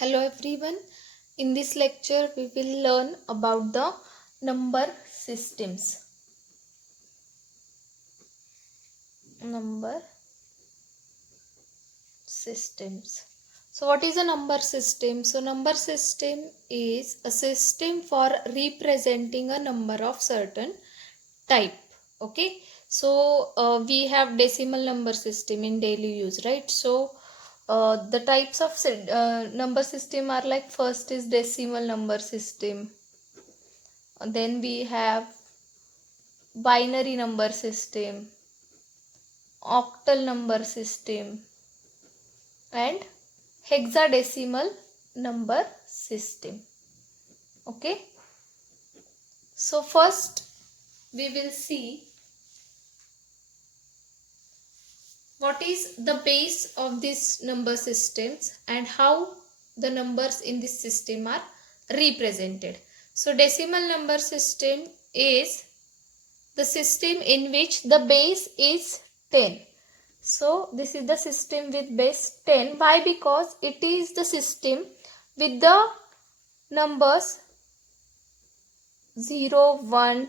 Hello everyone. In this lecture we will learn about the number systems. Number systems. So what is a number system? So number system is a system for representing a number of certain type. Okay. So we have decimal number system in daily use, right? So the types of number system are like, first is decimal number system, then we have binary number system, octal number system, and hexadecimal number system. Okay, so first we will see what is the base of these number systems and how the numbers in this system are represented. So decimal number system is the system in which the base is 10. So this is the system with base 10. Why? Because it is the system with the numbers 0, 1,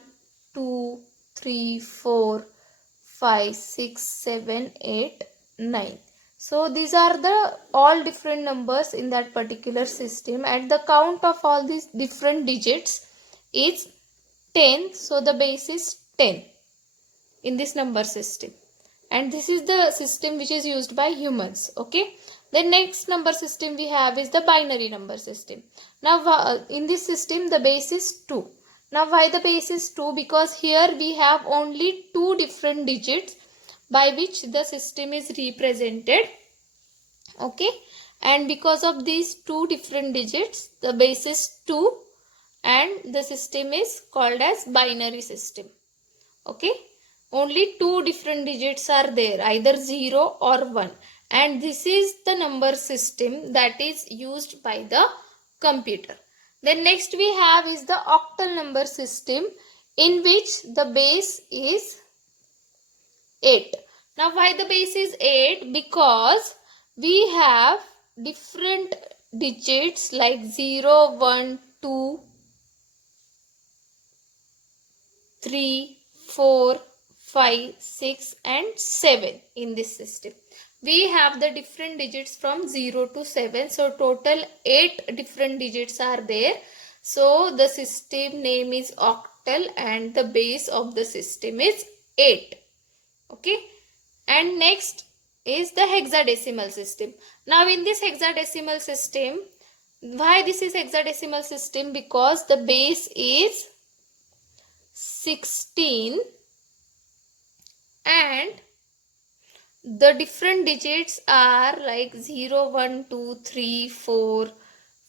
2, 3, 4, 5, 6, 7, 8, 9. So these are the all different numbers in that particular system, and the count of all these different digits is 10. So the base is 10 in this number system, and this is the system which is used by humans. Okay, the next number system we have is the binary number system. Now in this system the base is 2. Now why the base is 2? Because here we have only two different digits by which the system is represented. Okay, and because of these two different digits the base is 2 and the system is called as binary system. Okay, only two different digits are there, either 0 or 1, and this is the number system that is used by the computer. Then next we have is the octal number system, in which the base is 8. Now why the base is 8? Because we have different digits like 0, 1, 2, 3, 4, 5, 6 and 7 in this system. We have the different digits from 0 to 7. So total 8 different digits are there. So the system name is octal and the base of the system is 8. Okay. And next is the hexadecimal system. Now in this hexadecimal system, why this is hexadecimal system? Because the base is 16 and the different digits are like 0, 1, 2, 3, 4,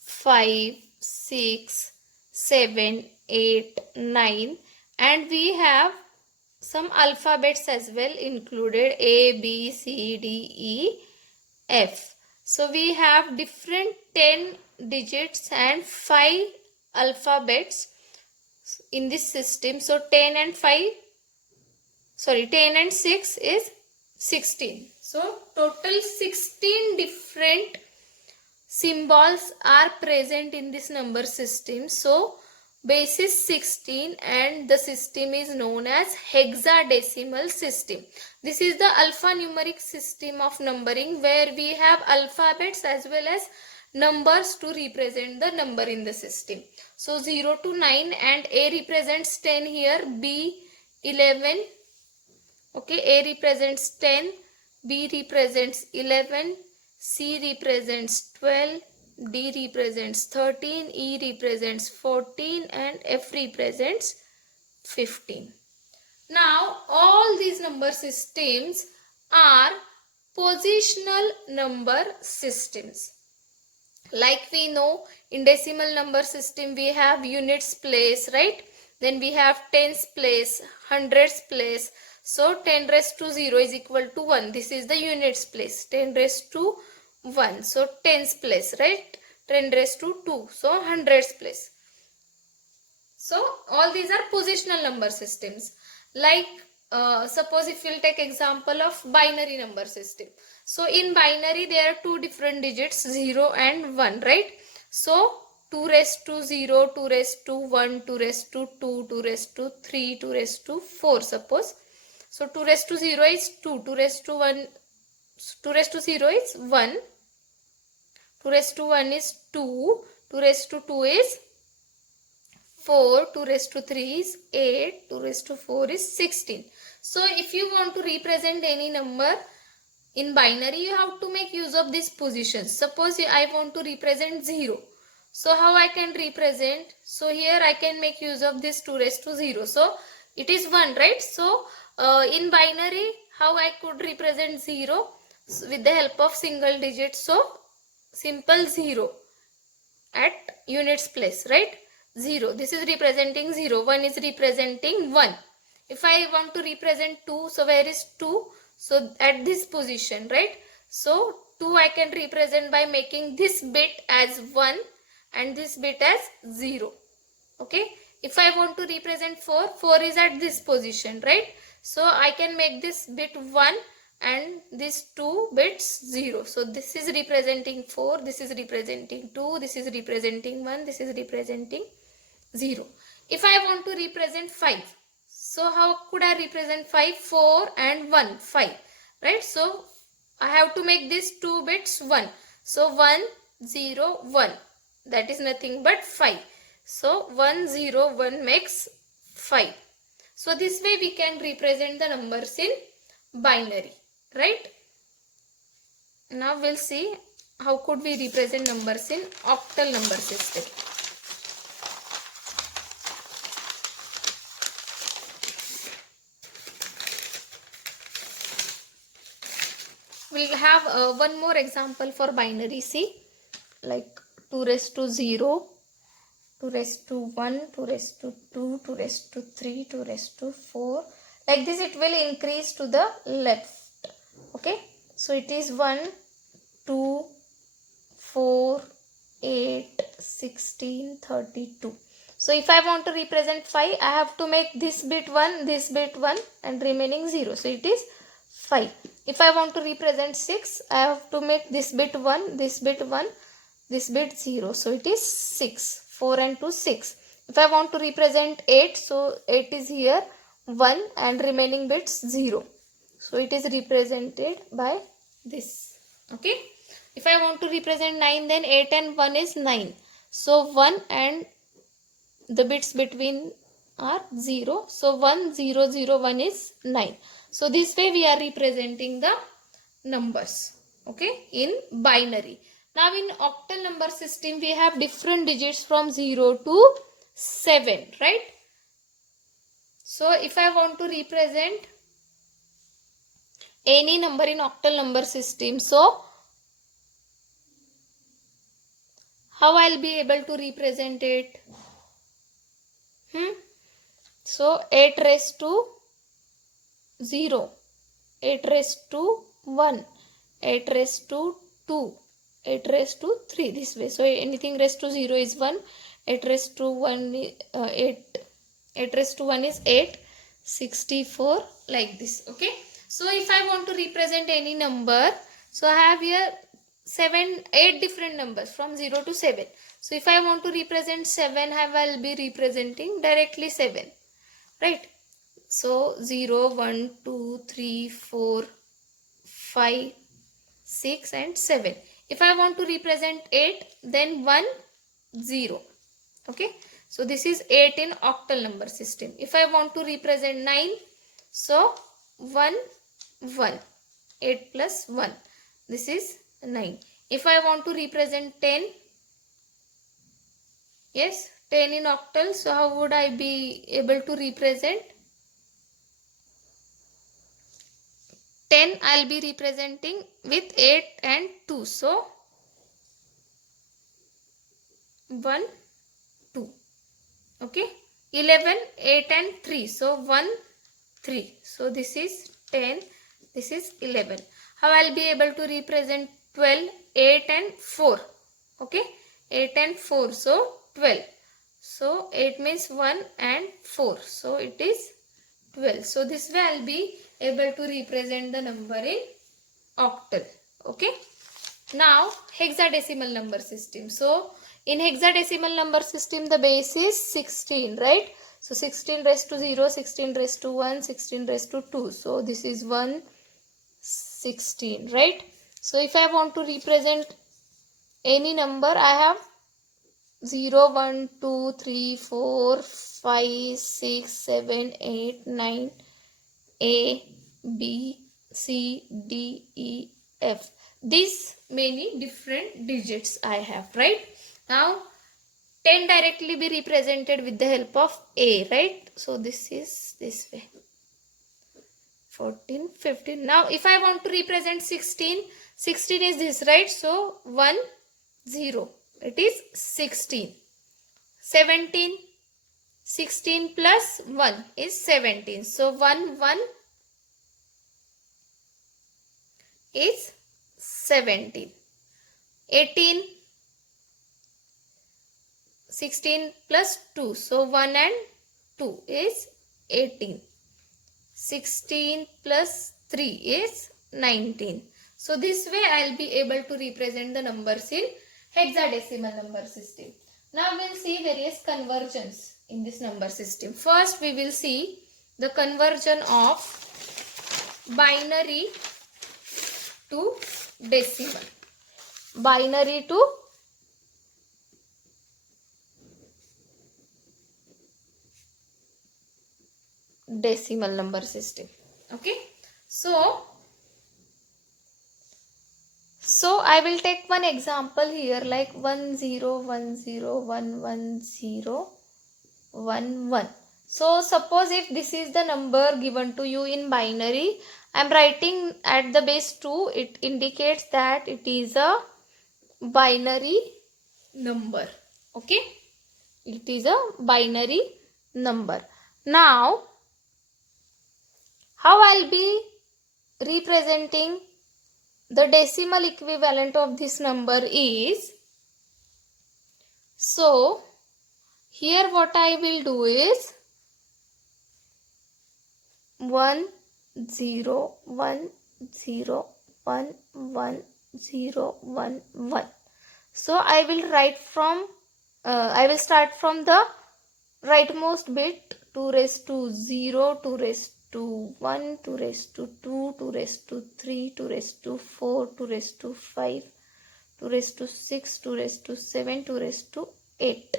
5, 6, 7, 8, 9, and we have some alphabets as well included, A, B, C, D, E, F. So we have different 10 digits and 5 alphabets in this system. So 10 and 6 is 16. So total 16 different symbols are present in this number system. So base is 16 and the system is known as hexadecimal system. This is the alphanumeric system of numbering, where we have alphabets as well as numbers to represent the number in the system. So 0 to 9, and A represents 10 here, B 11. Okay, A represents 10, B represents 11, C represents 12, D represents 13, E represents 14 and F represents 15. Now all these number systems are positional number systems. Like we know, in decimal number system we have units place, right? Then we have tens place, hundreds place. So 10 raised to 0 is equal to 1. This is the units place. 10 raised to 1. So tens place, right? 10 raised to 2. So hundreds place. So all these are positional number systems. Like suppose if you'll take example of binary number system. So in binary there are two different digits, 0 and 1, right? So 2 raised to 0, 2 raised to 1, 2 raised to 2, 2 raised to 3, 2 raised to 4 suppose. So 2 raised to 0 is 2, 2 raised to 1, 2 raised to 0 is 1, 2 raised to 1 is 2, 2 raised to 2 is 4, 2 raised to 3 is 8, 2 raised to 4 is 16. So if you want to represent any number in binary, you have to make use of these positions. Suppose I want to represent 0. So how I can represent? So here I can make use of this 2 raised to 0. So it is 1, right? So in binary, how I could represent 0? So with the help of single digit. So simple 0 at units place, right? 0. This is representing 0. 1 is representing 1. If I want to represent 2, so where is 2? So at this position, right? So 2 I can represent by making this bit as 1 and this bit as 0. Okay. If I want to represent 4, 4 is at this position, right? So I can make this bit 1 and these two bits 0. So this is representing 4, this is representing 2, this is representing 1, this is representing 0. If I want to represent 5, so how could I represent 5? 4 and 1, 5, right? So I have to make these two bits 1. So 1, 0, 1, that is nothing but 5. So 1, 0, 1 makes 5. So this way we can represent the numbers in binary, right? Now we'll see how could we represent numbers in octal number system. We'll have one more example for binary. See, like 2 raised to 0, 2 raised to 1, 2 raised to 2, 2 raised to 3, 2 raised to 4. Like this it will increase to the left. Okay. So it is 1, 2, 4, 8, 16, 32. So if I want to represent 5, I have to make this bit 1, this bit 1 and remaining 0. So it is 5. If I want to represent 6, I have to make this bit 1, this bit 1, this bit 0. So it is 6. 4 and 2, 6. If I want to represent 8, so 8 is here 1 and remaining bits 0. So it is represented by this. Okay. If I want to represent 9, then 8 and 1 is 9. So 1 and the bits between are 0. So 1, 0, 0, 1 is 9. So this way we are representing the numbers, okay, in binary. Now in octal number system we have different digits from 0 to 7, right? So if I want to represent any number in octal number system, so how I'll be able to represent it? So 8 raised to 0, 8 raised to 1, 8 raised to 2, 8 raised to 3, this way. So anything raised to 0 is 1, 8 raised to 1 is 8 raised to 1 is 8, 64, like this. Okay. So if I want to represent any number, so I have here 8 different numbers from 0 to 7. So if I want to represent 7, I will be representing directly 7, right? So 0, 1, 2, 3, 4, 5, 6 and 7. If I want to represent 8, then 1, 0. Okay. So this is 8 in octal number system. If I want to represent 9, so 1, 1. 8 plus 1. This is 9. If I want to represent 10, yes, 10 in octal. So how would I be able to represent? 10 I'll be representing with 8 and 2. So 1, 2. Okay. 11, 8 and 3. So 1, 3. So this is 10. This is 11. How I'll be able to represent 12, 8 and 4. Okay. 8 and 4. So 12. So 8 means 1 and 4. So it is 12. So this way I'll be able to represent the number in octal. Okay. Now hexadecimal number system. So in hexadecimal number system the base is 16, right? So 16 raised to 0, 16 raised to 1, 16 raised to 2. So this is 116, right? So if I want to represent any number, I have 0, 1, 2, 3, 4, 5, 6, 7, 8, 9, A, B, C, D, E, F. These many different digits I have, right? Now 10 directly be represented with the help of A, right? So this is this way. 14, 15. Now if I want to represent 16, 16 is this, right? So 1, 0. It is 16. 17, 16 plus 1 is 17. So 1, 1 is 17. 18, 16 plus 2. So 1 and 2 is 18. 16 plus 3 is 19. So this way I will be able to represent the numbers in hexadecimal number system. Now we will see various conversions in this number system. First we will see the conversion of binary to decimal. Binary to decimal number system. Okay. So I will take one example here, like 1 0 1 0 1 1 0 1 1. So suppose if this is the number given to you in binary, I am writing at the base 2. It indicates that it is a binary number. Okay. It is a binary number. Now how I'll be representing the decimal equivalent of this number is, so here what I will do is 1 0 1 0 1 1 0 1 1. So I will write from I will start from the rightmost bit, 2 raised to 0, 2 raised to 1, 2 raised to 2, 2 raised to 3, 2 raised to 4, 2 raised to 5, 2 raised to 6, 2 raised to 7, 2 raised to 8.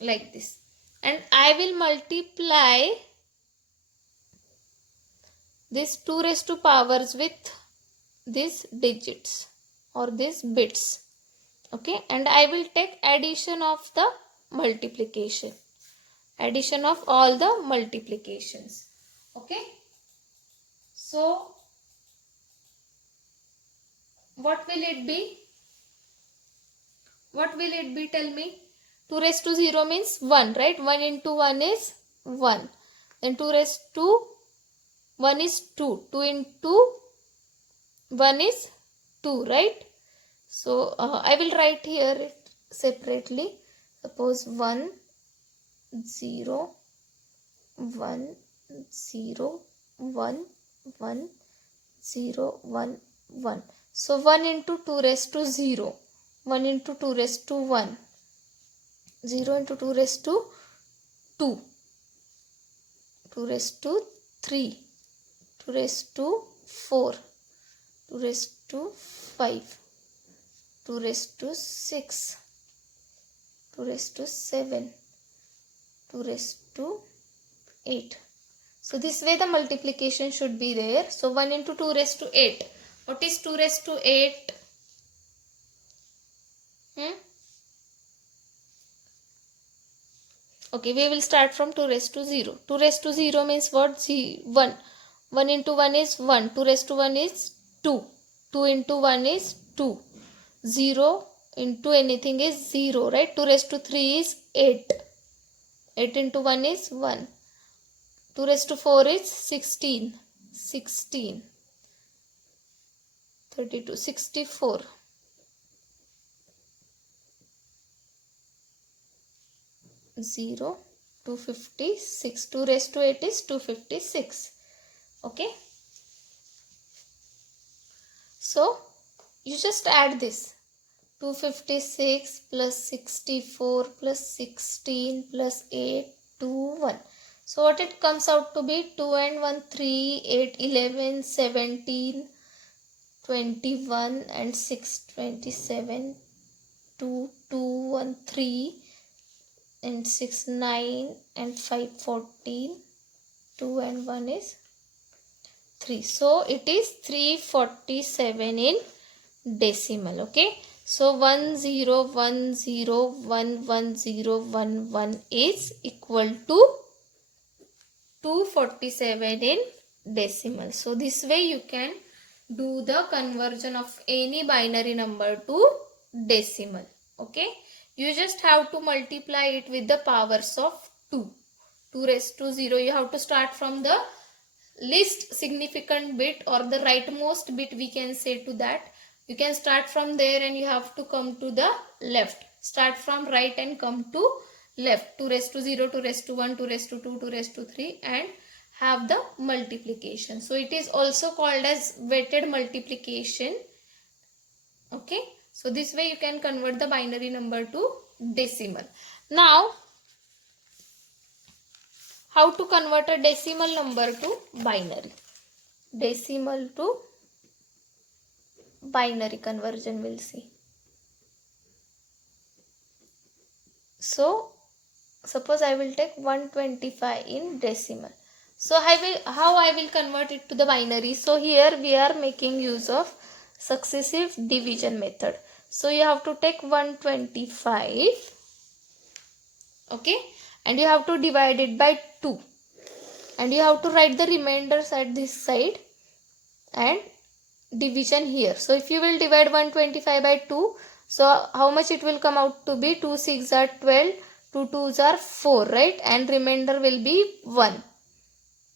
Like this. And I will multiply this 2 raised to powers with these digits or these bits. Okay. And I will take addition of the multiplication. Addition of all the multiplications. Okay. So what will it be? What will it be? Tell me. 2 raised to 0 means 1, right? 1 into 1 is 1. Then 2 raised to 1 is 2. 2 into 1 is 2, right? So I will write here it separately. Suppose 1 0 1 0 1 1 0 1 1. So 1 into 2 raised to 0. 1 into 2 raised to 1. 0 into 2 raised to 2. 2 raised to 3. 2 raised to 4. 2 raised to 5. 2 raised to 6. 2 raised to 7. 2 raised to 8. So this way the multiplication should be there. So 1 into 2 raised to 8. What is 2 raised to 8? Okay, we will start from 2 raised to 0. 2 raised to 0 means what? 1. 1 into 1 is 1. 2 raised to 1 is 2. 2 into 1 is 2. 0 into anything is 0, right? 2 raised to 3 is 8. 8 into 1 is 1. 2 raised to 4 is 16. 16. 32. 64. 0. 256. 2 raised to 8 is 256. Okay. So you just add this. 256 plus 64 plus 16 plus 8, 2, 1. So what it comes out to be? 2 and 1, 3, 8, 11, 17, 21 and 6, 27, 2, 2, 1, 3 and 6, 9 and 5, 14, 2 and 1 is 3. So it is 347 in decimal. Okay. So 10101111 is equal to 247 in decimal. So this way you can do the conversion of any binary number to decimal. Okay. You just have to multiply it with the powers of 2. 2 raised to 0. You have to start from the least significant bit or the rightmost bit, we can say to that. You can start from there and you have to come to the left. Start from right and come to left. 2 raised to 0, 2 raised to 1, 2 raised to 2, 2 raised to 3 and have the multiplication. So it is also called as weighted multiplication. Okay. So this way you can convert the binary number to decimal. Now, how to convert a decimal number to binary? Decimal to binary conversion we'll see. So suppose I will take 125 in decimal. So how I will convert it to the binary? So here we are making use of successive division method. So you have to take 125, okay, and you have to divide it by 2 and you have to write the remainders at this side and division here. So if you will divide 125 by 2, so how much it will come out to be? 2 6 are 12, 2 2s are 4, right? And remainder will be 1.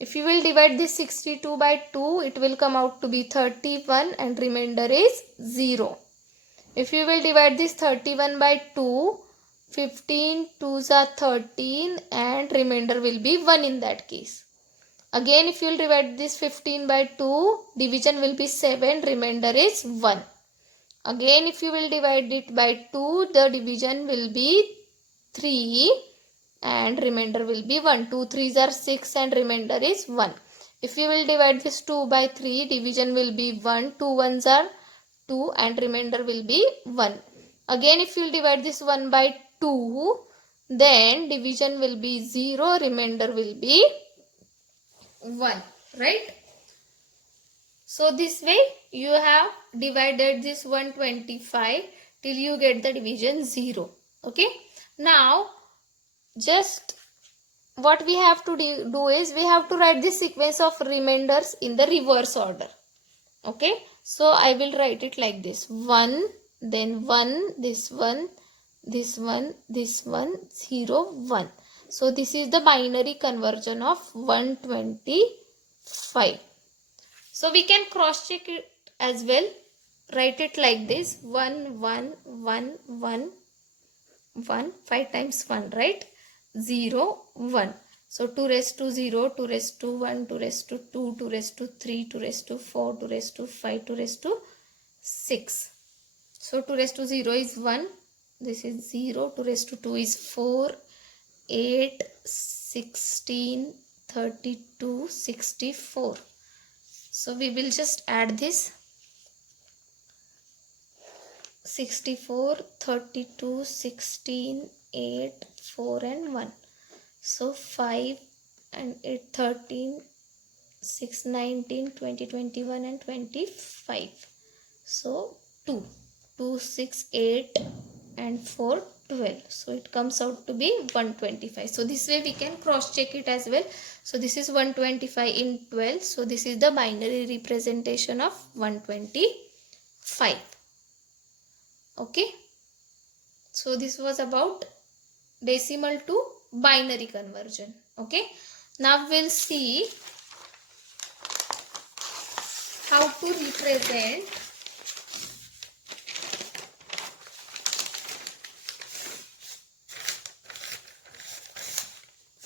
If you will divide this 62 by 2, it will come out to be 31 and remainder is 0. If you will divide this 31 by 2, 15 2s are 13 and remainder will be 1 in that case. Again, if you will divide this 15 by 2, division will be 7, remainder is 1. Again, if you will divide it by 2, the division will be 3 and remainder will be 1. 2 3s are 6 and remainder is 1. If you will divide this 2 by 3, division will be 1. 2 1s are 2 and remainder will be 1. Again, if you will divide this 1 by 2, then division will be 0, remainder will be 1, right? So this way you have divided this 125 till you get the division 0. Okay. Now just what we have to do is we have to write this sequence of remainders in the reverse order. Okay. So I will write it like this. 1, then 1, this 1, this 1, this 1, 0, 1. So this is the binary conversion of 125. So we can cross check it as well. Write it like this. 1, 1, 1, 1, 1, 5 times 1, right? 0, 1. So 2 raised to 0, 2 raised to 1, 2 raised to 2, 2 raised to 3, 2 raised to 4, 2 raised to 5, 2 raised to 6. So 2 raised to 0 is 1. This is 0. 2 raised to 2 is 4, 8, 16, 32, 64. So we will just add this 64, 32, 16, 8, 4 and 1. So 5 and 8, 13, 6, 19, 20, 21 and 25. So 2, 2, 6, 8 and 4, 12. So it comes out to be 125. So this way we can cross check it as well. So this is 125 in 12. So this is the binary representation of 125. Okay. So this was about decimal to binary conversion. Okay. Now we'll see how to represent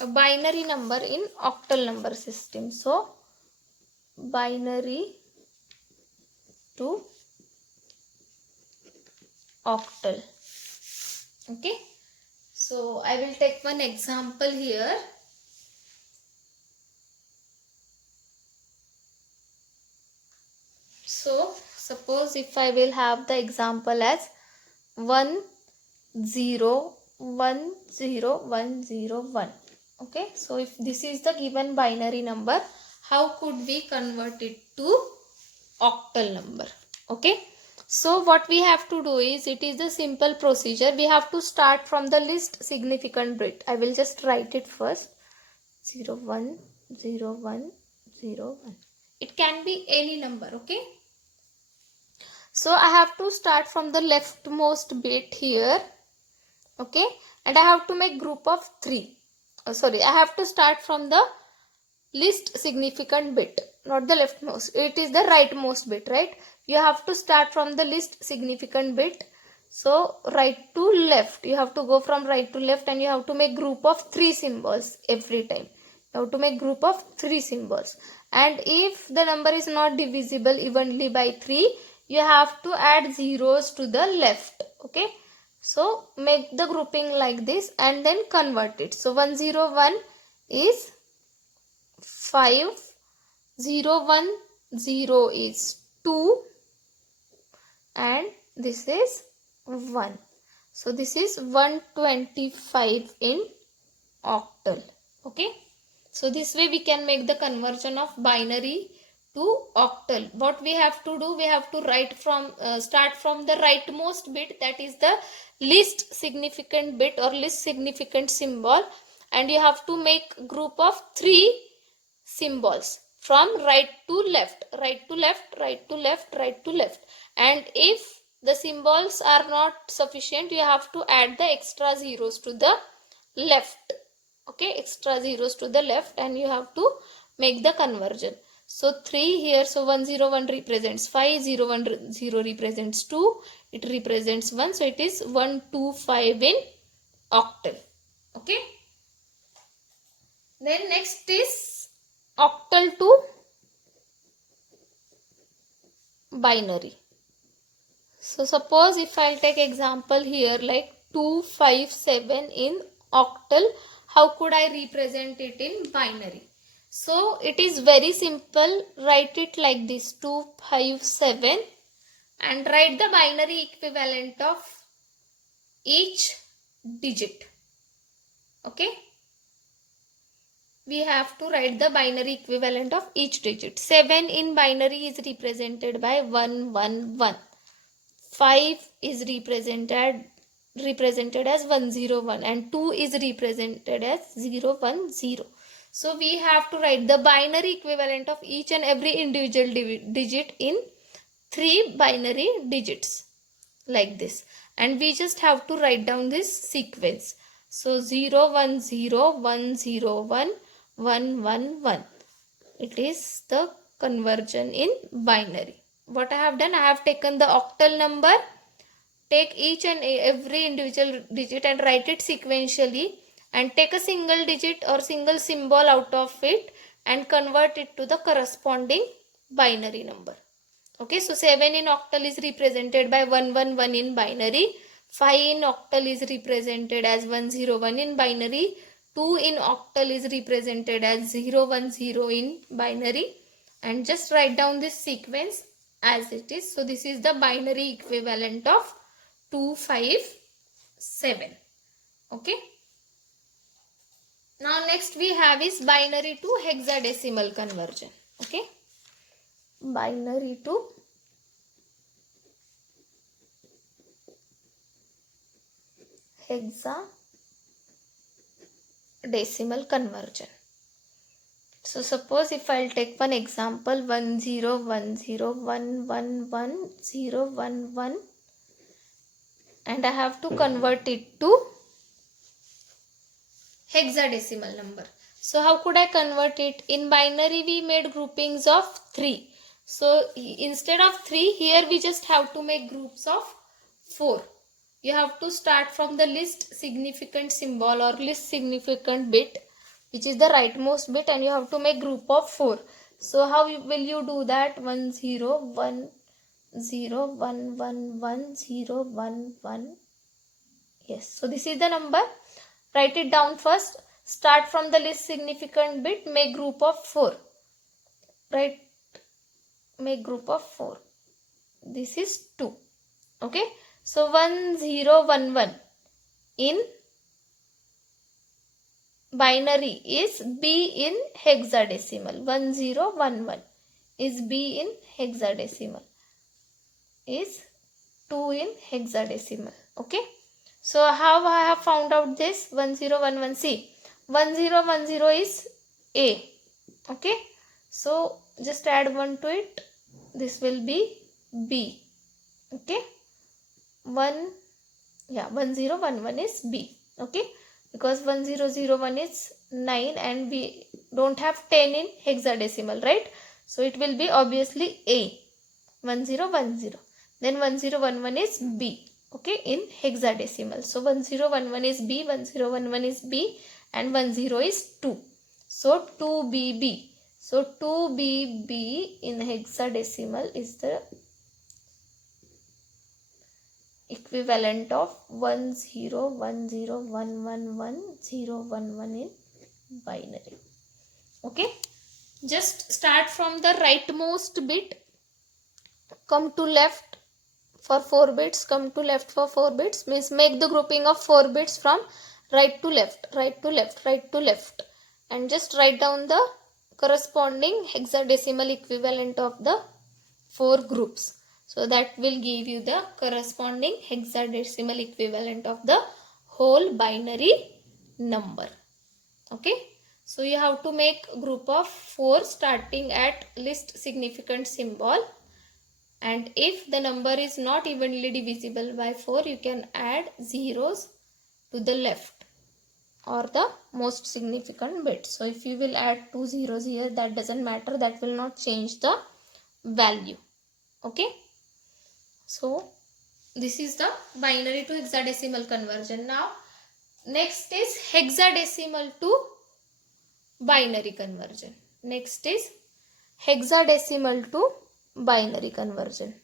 a binary number in octal number system. So binary to octal. Okay, so I will take one example here. So suppose if I will have the example as 1 0 1 0 1 0 1. Okay, so if this is the given binary number, how could we convert it to octal number? Okay, so what we have to do is, it is the simple procedure. We have to start from the least significant bit. I will just write it first. 0 1 0 1 0 1. It can be any number. Okay, so I have to start from the leftmost bit here. Okay, and I have to make group of 3. I have to start from the least significant bit, not the leftmost. It is the rightmost bit, right? You have to start from the least significant bit. So right to left, you have to go from right to left, and you have to make group of 3 symbols every time. You have to make group of 3 symbols, and if the number is not divisible evenly by 3, you have to add zeros to the left. Okay, so make the grouping like this and then convert it. So 101 is 5, 010 is 2, and this is 1. So this is 125 in octal. Okay, so this way we can make the conversion of binary to octal. What we have to do, we have to start from the rightmost bit, that is the least significant bit or least significant symbol, and you have to make group of 3 symbols from right to left, right to left, right to left, right to left. And if the symbols are not sufficient, you have to add the extra zeros to the left. Okay, extra zeros to the left, and you have to make the conversion. So 3 here, so 101 represents 5, 010 represents 2, it represents 1, so it is 125 in octal. Okay, then next is octal to binary. So suppose if I'll take example here like 257 in octal, how could I represent it in binary? So it is very simple. Write it like this, 257, and write the binary equivalent of each digit. Okay, we have to write the binary equivalent of each digit. 7 in binary is represented by 111. 5 is represented as 101, and 2 is represented as 010. So we have to write the binary equivalent of each and every individual digit in 3 binary digits like this, and we just have to write down this sequence. So 010 101 111. It is the conversion in binary. What I have done, I have taken the octal number, take each and every individual digit and write it sequentially, and take a single digit or single symbol out of it and convert it to the corresponding binary number. Okay, so 7 in octal is represented by 111 in binary, 5 in octal is represented as 101 in binary, 2 in octal is represented as 010 in binary, and just write down this sequence as it is. So this is the binary equivalent of 257. Okay. Now next we have is binary to hexadecimal conversion. Okay. Binary to hexadecimal conversion. So suppose if I'll take one example, 1010111011, and I have to convert it to hexadecimal number. So how could I convert it? In binary we made groupings of 3. So instead of 3, here we just have to make groups of 4. You have to start from the least significant symbol or least significant bit. which is the rightmost bit, and you have to make group of 4. So how will you do that? 1 0 1 0 1 1 1 0 1 1. Yes, so this is the number. Write it down first. Start from the least significant bit, make group of 4. Right, make group of 4. This is 2. Okay, so 1 0 1 1 in binary is B in hexadecimal. 1 0 1 1 is B in hexadecimal, is 2 in hexadecimal. Okay, so how I have found out this? 1 0 1 1. See, 1 0 1 0 is A. Okay, so just add 1 to it. This will be B. Okay, 1 0 1 1 is B. Okay, because 1 0 0 1 is 9 and we don't have 10 in hexadecimal, right? So it will be obviously A. 1 0 1 0. Then 1 0 1 1 is B. Okay, in hexadecimal. So 1 0 1 1 is B, 1 0 1 1 is B, and 1 0 is 2. So 2BB. So 2BB in hexadecimal is the equivalent of 1 0 1 0 1 1 1 0 1 1 in binary. Okay, just start from the rightmost bit, come to left for 4 bits, come to left for 4 bits, means make the grouping of 4 bits from right to left, right to left, right to left, and just write down the corresponding hexadecimal equivalent of the 4 groups. So that will give you the corresponding hexadecimal equivalent of the whole binary number. Okay, so you have to make a group of 4 starting at least significant symbol, and if the number is not evenly divisible by 4, you can add zeros to the left or the most significant bit. So if you will add 2 zeros here, that doesn't matter, that will not change the value. Okay, so this is the binary to hexadecimal conversion. Now next is hexadecimal to binary conversion. Next is hexadecimal to binary conversion.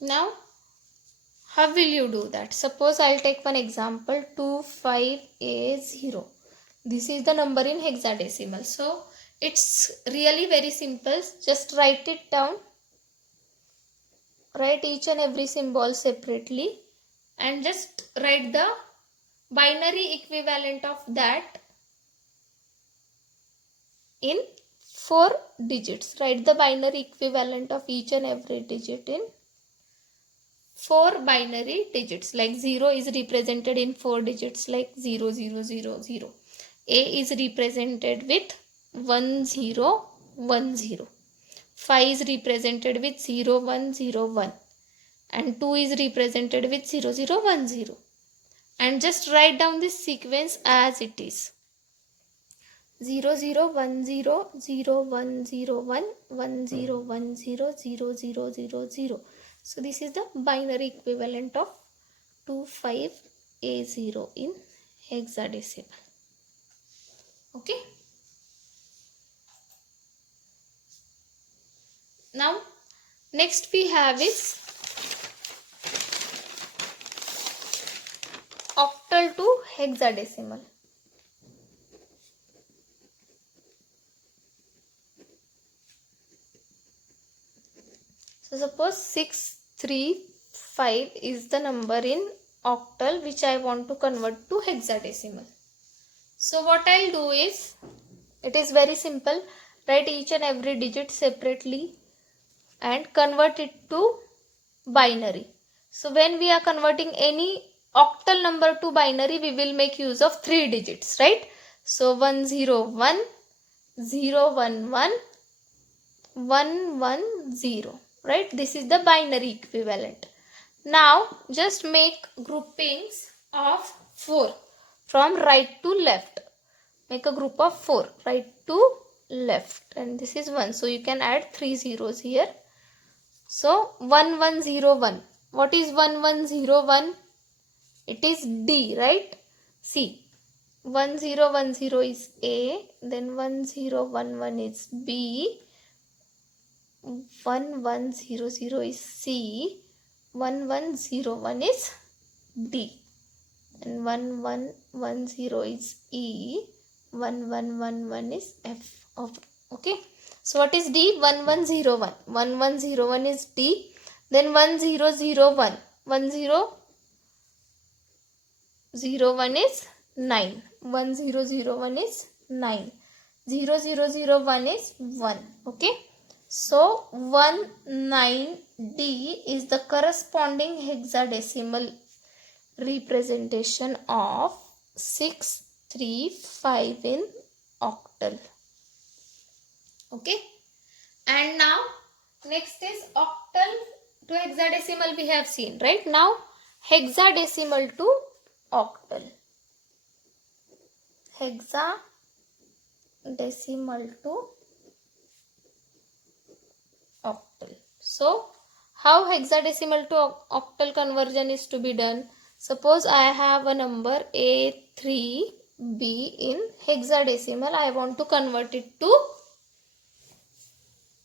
Now how will you do that? Suppose I'll take one example, 25A0. This is the number in hexadecimal. So it's really very simple. Just write it down. Write each and every symbol separately and just write the binary equivalent of that in 4 digits. Write the binary equivalent of each and every digit in 4 binary digits. Like 0 is represented in 4 digits like 0 0 0 0. A is represented with 1 0 1 0. 5 is represented with 0 1 0 1. And 2 is represented with 0 0 1 0. And just write down this sequence as it is. 0 0 1 0 0 1 0 1 1 0 1 0 0 0 0 0. So this is the binary equivalent of 25A0 in hexadecimal. Okay. Now next we have is octal to hexadecimal. So suppose 635 is the number in octal which I want to convert to hexadecimal. So what I'll do is, it is very simple. Write each and every digit separately and convert it to binary. So when we are converting any octal number to binary, we will make use of 3 digits, right? So 101, 011, 110, right? This is the binary equivalent. Now just make groupings of 4 from right to left. Make a group of 4, right to left, and this is 1. So you can add 3 zeros here. So 1101. What is 1101? It is D, right? See, 1010 is A, then 1011 is B, 1100 is C, 1101 is D, and 1110 is E, 1111 is F. Okay. So what is D? 1101. 1101 is D. Then 1001. 1001 is 9. 1001 is 9. 0001 is 1. Okay. So 19D is the corresponding hexadecimal representation of 635 in octal. Okay. And now next is octal to hexadecimal we have seen, right? Now hexadecimal to octal. Hexadecimal to octal. So how hexadecimal to octal conversion is to be done? Suppose I have a number A3B in hexadecimal. I want to convert it to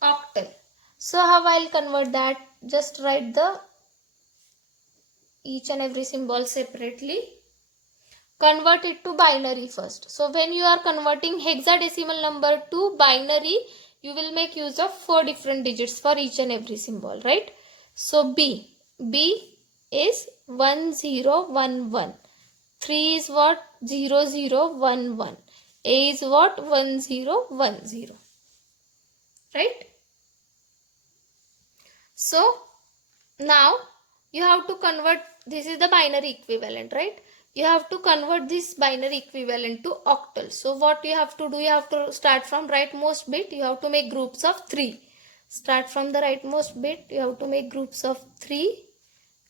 octal. So how I'll convert that? Just write the each and every symbol separately. Convert it to binary first. So when you are converting hexadecimal number to binary, you will make use of 4 different digits for each and every symbol, right? So B is 1011. 3 is what? 0011. A is what? 1010. Right? So now you have to convert, this is the binary equivalent, right? You have to convert this binary equivalent to octal. So what you have to do, you have to start from rightmost bit, you have to make groups of 3. Start from the rightmost bit, you have to make groups of 3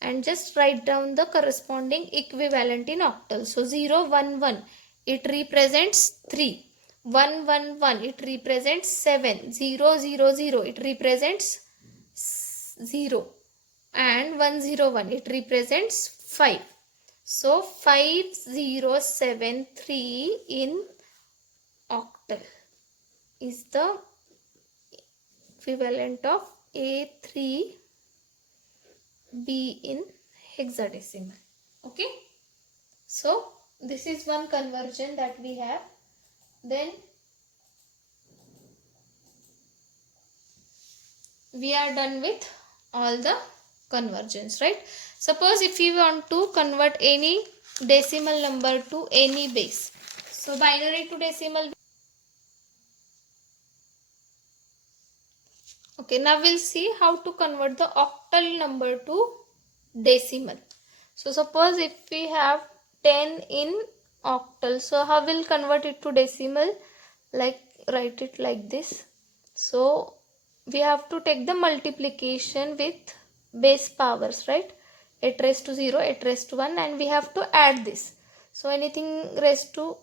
and just write down the corresponding equivalent in octal. So 011, it represents 3. 111, it represents 7. 000, it represents 0. And 101, it represents 5. So 5073 in octal is the equivalent of A3B in hexadecimal. Okay. So this is one conversion that we have. Then we are done with all the conversions, right? Suppose if you want to convert any decimal number to any base. So binary to decimal. Okay, now we'll see how to convert the octal number to decimal. So suppose if we have 10 in octal, so how we'll convert it to decimal? Like write it like this. So we have to take the multiplication with base powers, right? 8 raised to 0, 8 raised to 1, and we have to add this. So anything raised to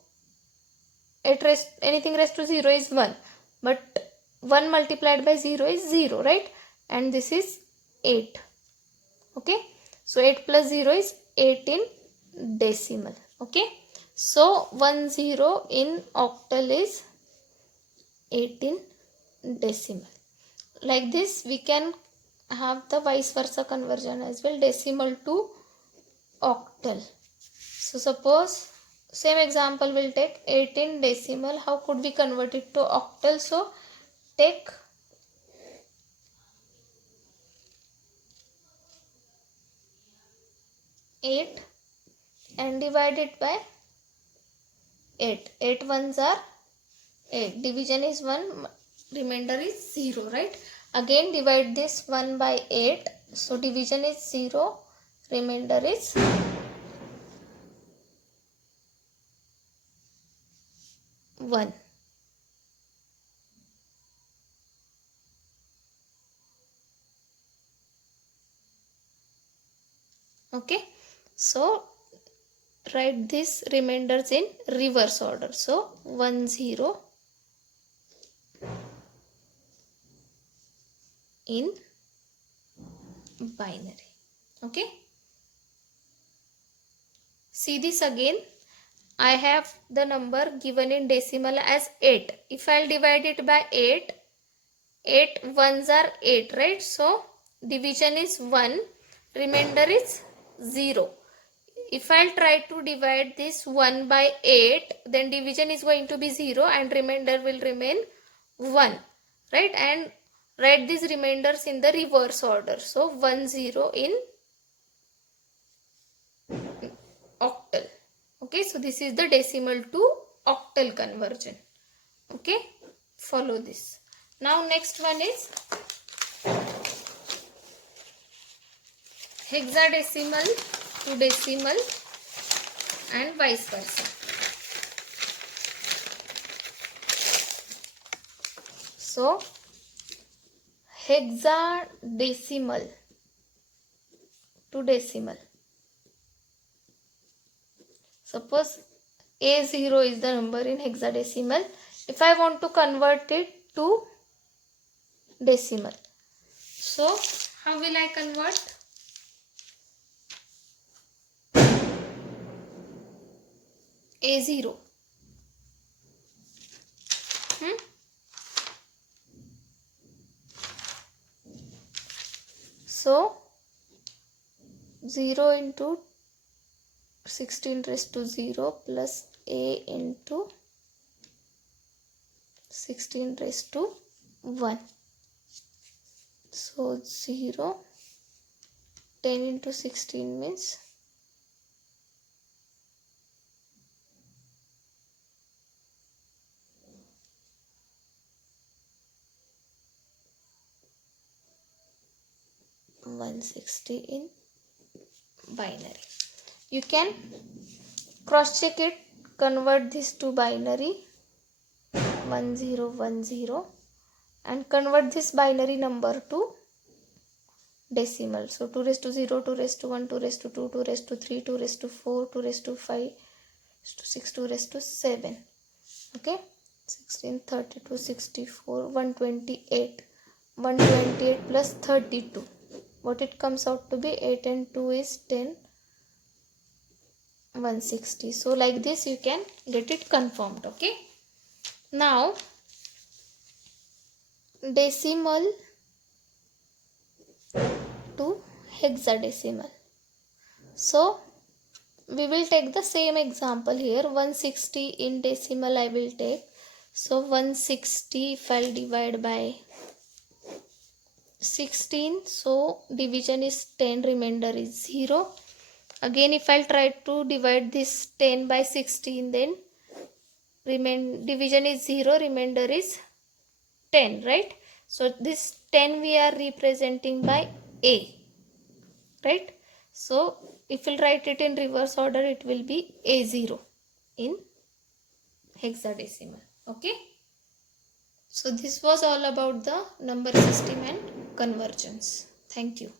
0 is 1, but 1 multiplied by 0 is 0, right? And this is 8. Okay, so 8 plus 0 is 8 in decimal. Okay, so 10 in octal is 8 in decimal. Like this we can have the vice versa conversion as well, decimal to octal. So suppose same example we'll take 8 in decimal. How could we convert it to octal? So take 8 and divide it by 8. 8 ones are 8. Division is 1, remainder is 0, right? Again divide this 1 by 8. So division is 0, remainder is 1. Okay, so write this remainders in reverse order. So 10, in binary. Okay. See this again. I have the number given in decimal as 8. If I'll divide it by 8, 8 ones are 8, right? So division is 1, remainder is 0. If I'll try to divide this 1 by 8, then division is going to be 0 and remainder will remain 1, right? And write these remainders in the reverse order. So 1 0 in octal. Okay, so this is the decimal to octal conversion. Okay, follow this. Now next one is hexadecimal to decimal and vice versa. So hexadecimal to decimal. Suppose A0 is the number in hexadecimal. If I want to convert it to decimal, so how will I convert? A0. So 0 into 16 raised to 0 plus A into 16 raised to 1. So 0, 10 into 16 means 160 in binary. You can cross check it, convert this to binary 1010 and convert this binary number to decimal. So 2 raised to 0, 2 raised to 1, 2 raised to 2, 2 raised to 3, 2 raised to 4, 2 raised to 5, 2 raised to 6, 2 raised to 7. Okay, 16, 32, 64, 128. 128 plus 32. What it comes out to be? 8 and 2 is 10. 160. So like this you can get it confirmed. Okay. Now decimal to hexadecimal. So we will take the same example here. 160 in decimal I will take. So 160 if I'll divide by 16, so division is 10, remainder is 0. Again if I'll try to divide this 10 by 16, then division is 0, remainder is 10, right? So this 10 we are representing by A, right? So if we'll write it in reverse order, it will be A0 in hexadecimal. Okay. So this was all about the number system and convergence. Thank you.